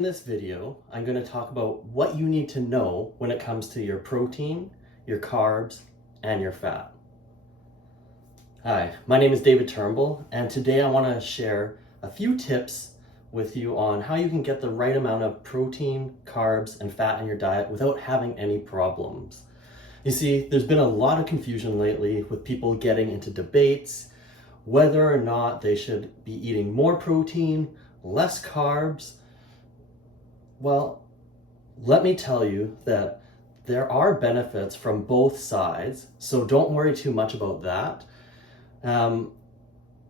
In this video, I'm going to talk about what you need to know when it comes to your protein, your carbs, and your fat. Hi, my name is David Turnbull, and today I want to share a few tips with you on how you can get the right amount of protein, carbs, and fat in your diet without having any problems. You see, there's been a lot of confusion lately with people getting into debates whether or not they should be eating more protein, less carbs. Well, let me tell you that there are benefits from both sides, so don't worry too much about that. And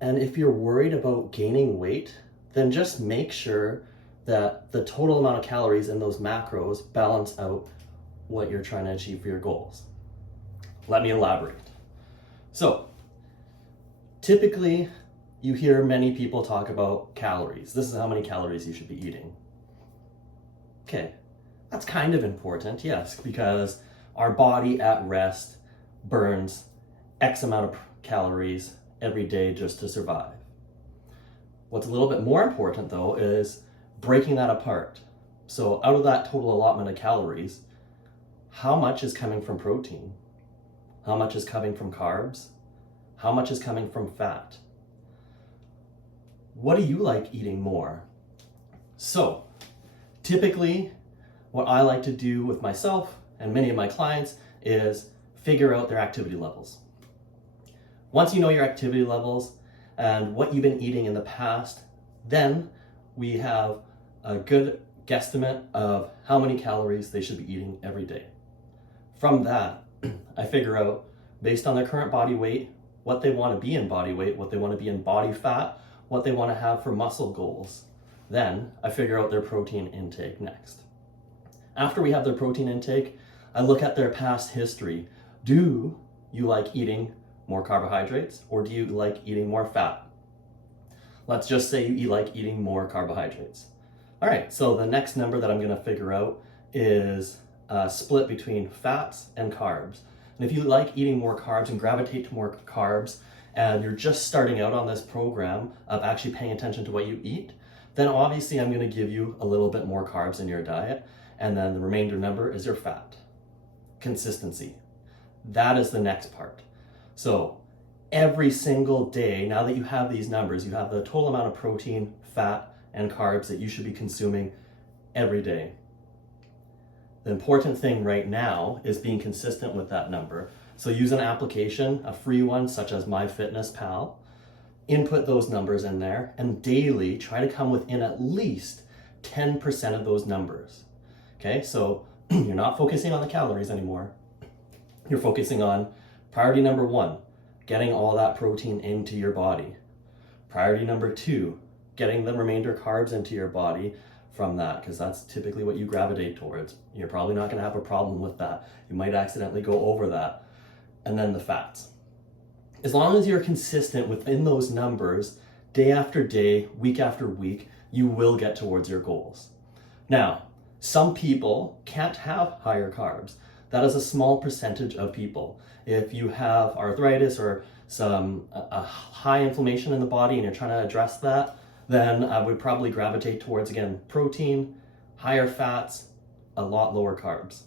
if you're worried about gaining weight, then just make sure that the total amount of calories in those macros balance out what you're trying to achieve for your goals. Let me elaborate. So, typically, you hear many people talk about calories. This is how many calories you should be eating. Okay, that's kind of important, yes, because our body at rest burns X amount of calories every day just to survive. What's a little bit more important though is breaking that apart. So out of that total allotment of calories, how much is coming from protein? How much is coming from carbs? How much is coming from fat? What do you like eating more? So, typically, what I like to do with myself and many of my clients is figure out their activity levels. Once you know your activity levels and what you've been eating in the past, then we have a good guesstimate of how many calories they should be eating every day. From that, I figure out, based on their current body weight, what they want to be in body weight, what they want to be in body fat, what they want to have for muscle goals. Then I figure out their protein intake next. After we have their protein intake, I look at their past history. Do you like eating more carbohydrates or do you like eating more fat? Let's just say you like eating more carbohydrates. All right, so the next number that I'm going to figure out is a split between fats and carbs. And if you like eating more carbs and gravitate to more carbs, and you're just starting out on this program of actually paying attention to what you eat, then obviously I'm going to give you a little bit more carbs in your diet, and then the remainder number is your fat. Consistency. That is the next part. So every single day, now that you have these numbers, you have the total amount of protein, fat, and carbs that you should be consuming every day. The important thing right now is being consistent with that number. So use an application, a free one such as MyFitnessPal, input those numbers in there, and daily try to come within at least 10% of those numbers. Okay, so you're not focusing on the calories anymore. You're focusing on priority number 1, getting all that protein into your body. Priority number 2, getting the remainder carbs into your body from that, because that's typically what you gravitate towards. You're probably not going to have a problem with that. You might accidentally go over that. And then the fats. As long as you're consistent within those numbers, day after day, week after week, you will get towards your goals. Now, some people can't have higher carbs. That is a small percentage of people. If you have arthritis or some high inflammation in the body and you're trying to address that, then I would probably gravitate towards, again, protein, higher fats, a lot lower carbs.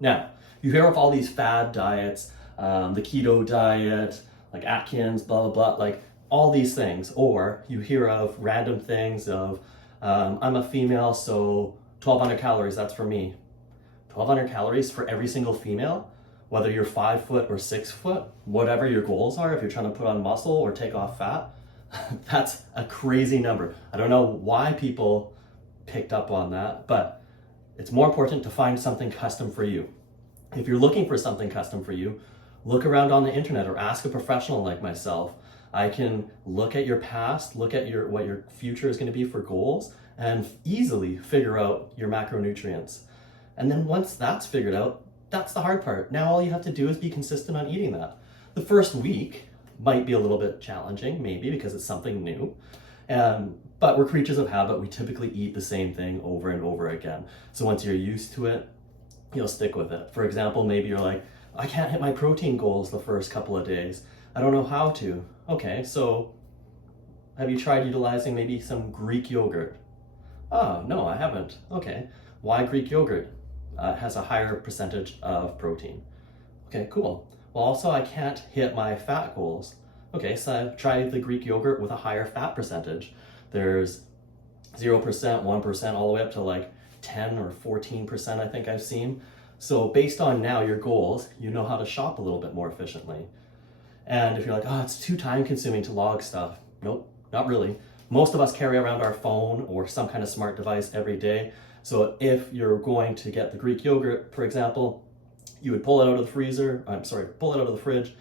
Now, you hear of all these fad diets, the keto diet, like Atkins, blah, blah, blah, like all these things. Or you hear of random things of, I'm a female, so 1,200 calories, that's for me. 1,200 calories for every single female, whether you're 5 foot or 6 foot, whatever your goals are, if you're trying to put on muscle or take off fat, that's a crazy number. I don't know why people picked up on that, but it's more important to find something custom for you. If you're looking for something custom for you, look around on the internet or ask a professional like myself. I can look at your past, look at what your future is going to be for goals, and easily figure out your macronutrients. And then once that's figured out, that's the hard part. Now all you have to do is be consistent on eating that. The first week might be a little bit challenging, maybe because it's something new. But we're creatures of habit. We typically eat the same thing over and over again. So once you're used to it, you'll stick with it. For example, maybe you're like, I can't hit my protein goals the first couple of days. I don't know how to. Okay, so have you tried utilizing maybe some Greek yogurt? Oh, no, I haven't. Okay. Why Greek yogurt? It has a higher percentage of protein. Okay, cool. Well, also I can't hit my fat goals. Okay, so I try the Greek yogurt with a higher fat percentage. There's 0%, 1%, all the way up to like 10 or 14% I think I've seen. So based on now your goals, you know how to shop a little bit more efficiently. And if you're like, oh, it's too time consuming to log stuff. Nope, not really. Most of us carry around our phone or some kind of smart device every day. So if you're going to get the Greek yogurt, for example, you would pull it out of the pull it out of the fridge,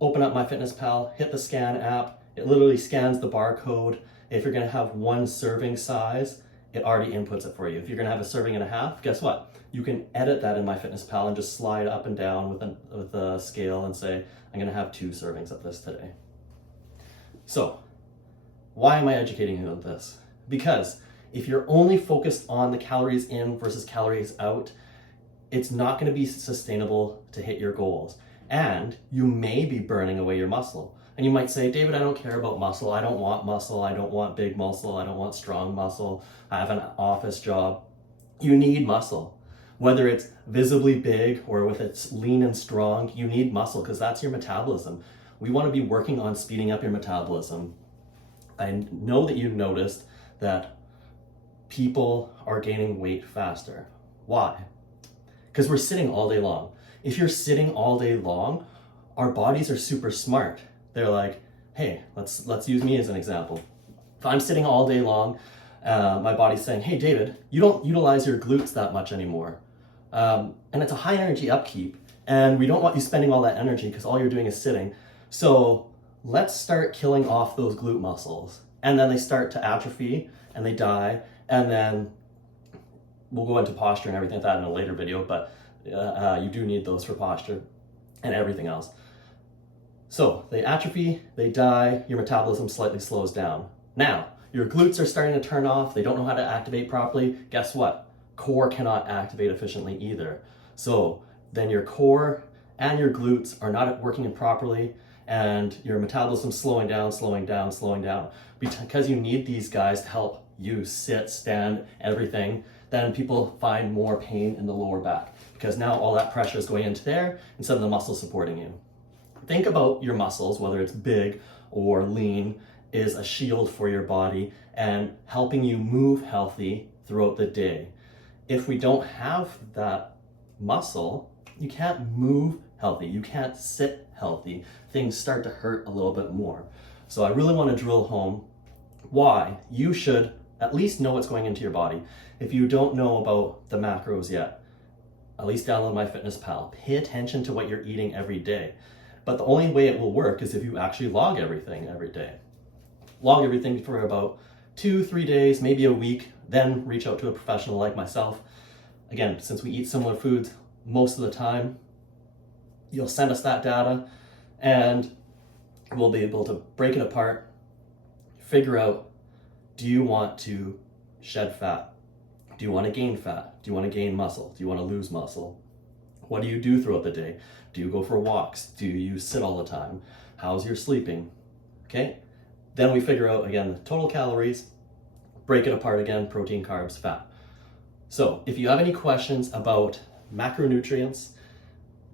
open up MyFitnessPal, hit the scan app. It literally scans the barcode. If you're gonna have one serving size, it already inputs it for you. If you're gonna have a serving and a half, guess what? You can edit that in MyFitnessPal and just slide up and down with a scale and say, I'm gonna have 2 servings of this today. So, why am I educating you on this? Because if you're only focused on the calories in versus calories out, it's not gonna be sustainable to hit your goals. And you may be burning away your muscle. And you might say, David, I don't care about muscle. I don't want muscle. I don't want big muscle. I don't want strong muscle. I have an office job. You need muscle. Whether it's visibly big or with it's lean and strong, you need muscle because that's your metabolism. We want to be working on speeding up your metabolism. I know that you've noticed that people are gaining weight faster. Why? Because we're sitting all day long. If you're sitting all day long, our bodies are super smart. They're like, hey, let's use me as an example. If I'm sitting all day long, my body's saying, hey, David, you don't utilize your glutes that much anymore. And it's a high energy upkeep, and we don't want you spending all that energy because all you're doing is sitting. So let's start killing off those glute muscles. And then they start to atrophy and they die. And then we'll go into posture and everything like that in a later video, but you do need those for posture and everything else. So they atrophy, they die, your metabolism slightly slows down. Now, your glutes are starting to turn off, they don't know how to activate properly. Guess what? Core cannot activate efficiently either. So then your core and your glutes are not working properly, and your metabolism slowing down. Because you need these guys to help you sit, stand, everything, then people find more pain in the lower back because now all that pressure is going into there instead of the muscles supporting you. Think about your muscles, whether it's big or lean, is a shield for your body and helping you move healthy throughout the day. If we don't have that muscle, you can't move healthy, you can't sit healthy. Things start to hurt a little bit more. So I really want to drill home why you should at least know what's going into your body. If you don't know about the macros yet, at least download MyFitnessPal. Pay attention to what you're eating every day. But the only way it will work is if you actually log everything every day. Log everything for about 2-3 days, maybe a week, then reach out to a professional like myself. Again, since we eat similar foods most of the time, you'll send us that data and we'll be able to break it apart, figure out, do you want to shed fat? Do you want to gain fat? Do you want to gain muscle? Do you want to lose muscle? What do you do throughout the day? Do you go for walks? Do you sit all the time? How's your sleeping? Okay? Then we figure out, again, the total calories, break it apart again, protein, carbs, fat. So if you have any questions about macronutrients,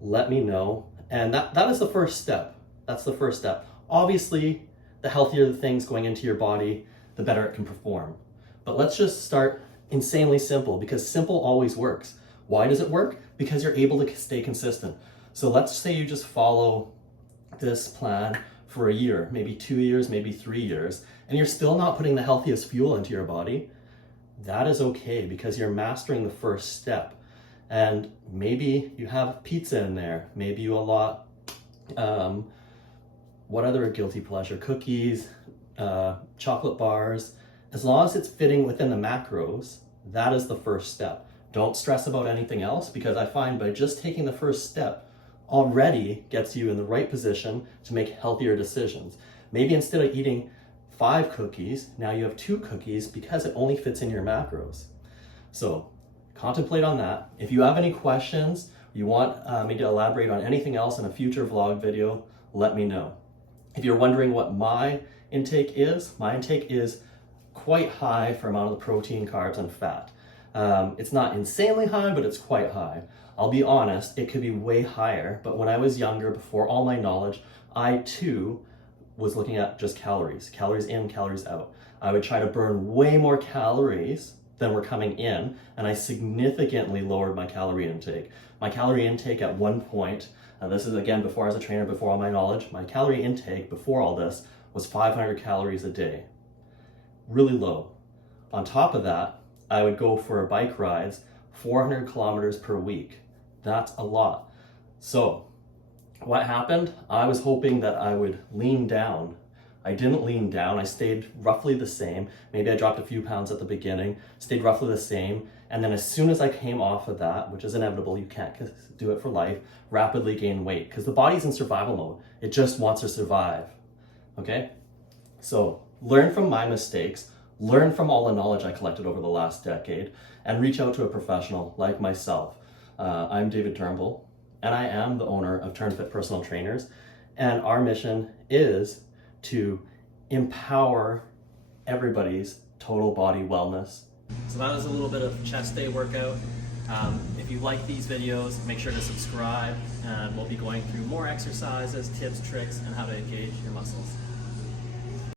let me know. And that is the first step. That's the first step. Obviously, the healthier the things going into your body, the better it can perform. But let's just start insanely simple, because simple always works. Why does it work? Because you're able to stay consistent. So let's say you just follow this plan for a year, maybe 2 years, maybe 3 years, and you're still not putting the healthiest fuel into your body. That is okay, because you're mastering the first step. And maybe you have pizza in there, maybe you allot, what other guilty pleasure? Cookies, chocolate bars. As long as it's fitting within the macros, that is the first step. Don't stress about anything else, because I find by just taking the first step already gets you in the right position to make healthier decisions. Maybe instead of eating 5 cookies, now you have 2 cookies because it only fits in your macros. So contemplate on that. If you have any questions, you want me to elaborate on anything else in a future vlog video, let me know. If you're wondering what my intake is quite high for amount of the protein, carbs, and fat. It's not insanely high, but it's quite high. I'll be honest, it could be way higher, but when I was younger, before all my knowledge, I too was looking at just calories in, calories out. I would try to burn way more calories than were coming in, and I significantly lowered my calorie intake. My calorie intake at one point, this is again before I was a trainer, before all my knowledge, my calorie intake before all this was 500 calories a day. Really low. On top of that, I would go for bike rides 400 kilometers per week. That's a lot. So what happened? I was hoping that I would lean down. I didn't lean down. I stayed roughly the same. Maybe I dropped a few pounds at the beginning, stayed roughly the same. And then as soon as I came off of that, which is inevitable, you can't do it for life, rapidly gain weight because the body's in survival mode. It just wants to survive. Okay? So learn from my mistakes, learn from all the knowledge I collected over the last decade, and reach out to a professional like myself. I'm David Turnbull, and I am the owner of TurnFit Personal Trainers, and our mission is to empower everybody's total body wellness. So that was a little bit of chest day workout. If you like these videos, make sure to subscribe, and we'll be going through more exercises, tips, tricks, and how to engage your muscles.